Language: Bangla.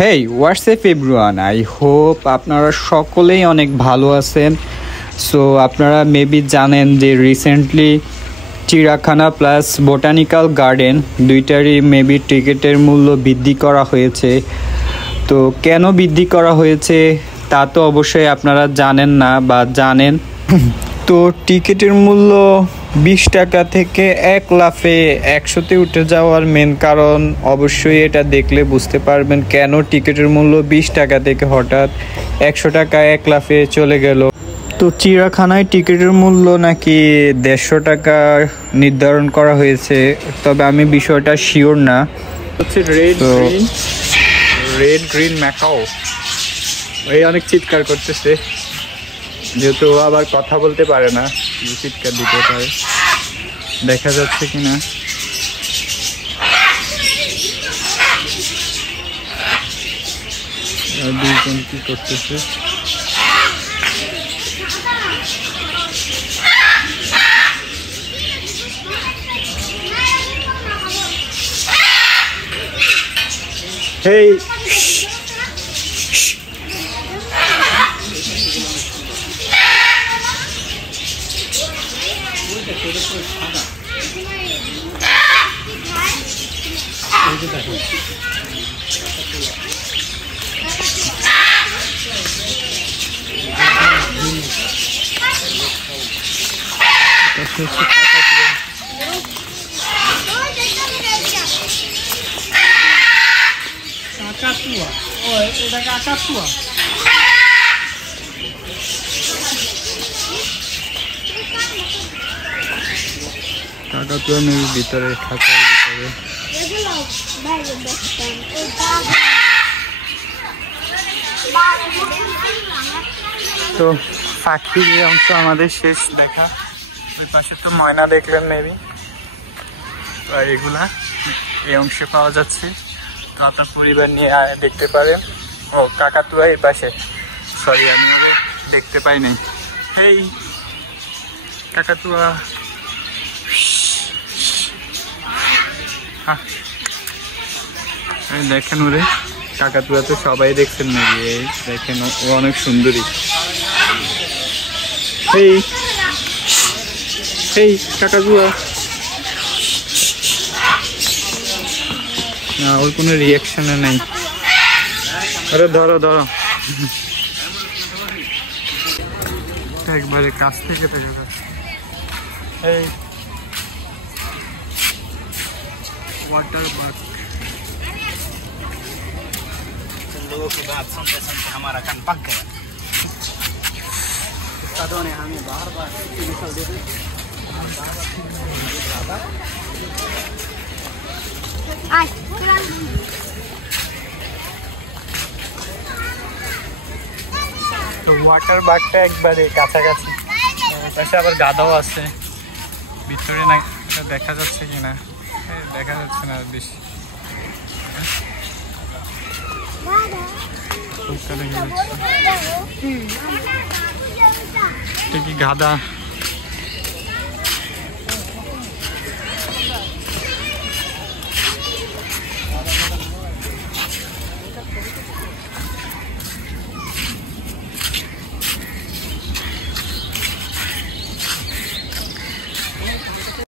Hey WhatsApp everyone, I hope আপনারা সকলেই অনেক ভালো আছেন। সো আপনারা মেবি জানেন যে রিসেন্টলি চিড়িয়াখানা প্লাস বোটানিক্যাল গার্ডেন দুইটারই মেবি টিকিটের মূল্য বৃদ্ধি করা হয়েছে। তো কেন বৃদ্ধি করা হয়েছে তা তো অবশ্যই আপনারা জানেন না বা জানেন। তো টিকিটের মূল্য 20 টাকা থেকে 1 লাফে 100-তে উঠে যাওয়ার মেন কারণ অবশ্যই এটা দেখলে বুঝতে পারবেন কেন টিকিটের মূল্য 20 টাকা থেকে হঠাৎ 100 টাকা 1 লাফে চলে গেল। তো চিড়িয়াখানায় টিকিটের মূল্য নাকি 150 টাকা নির্ধারণ করা হয়েছে, তবে আমি বিষয়টা শিওর না। হচ্ছে রেড গ্রিন ম্যাকাও এই অনেক চিৎকার করতেছে, যেহেতু আবার কথা বলতে পারে না, চিৎকার দিতে পারে। দেখা যাচ্ছে কিনা দুইজন কি করতেছে। হেই কাকাতুয়া মেবি ভিতরে খাঁচার ভিতরে। তো পাখির অংশ আমাদের শেষ দেখা। ওই পাশে তো ময়না দেখলেন মেবি, এগুলা এই অংশে পাওয়া যাচ্ছে। তো আপনার পরিবার নিয়ে দেখতে পারেন। ও কাকাতুয়া এই পাশে, সরি আমি দেখতে পাই নাই। হেই কাকাতুয়া, দেখেন ওরে কাকাতুয়া তো সবাই দেখছেন নাকি? এই দেখেন ও অনেক সুন্দরী। হেই হেই কাকাতুয়া, না ওর কোনো রিয়াকশনে নেই। আরে ধরো ধরো, একবারে কাছ থেকে থেকে যাচ্ছে। এই वाटर पार्क। तुम लोगों की बात सुनते सुनते हमारा कान पक गया। उस्तादों ने हमें बाहर बाहर निकल देते। তো ওয়াটার পার্কটা একবারে কাছাকাছি, পাশে আবার গাধাও আছে ভিতরে, না দেখা যাচ্ছে কিনা দেখা যাচ্ছে না বেশি। এটা কি গাধা?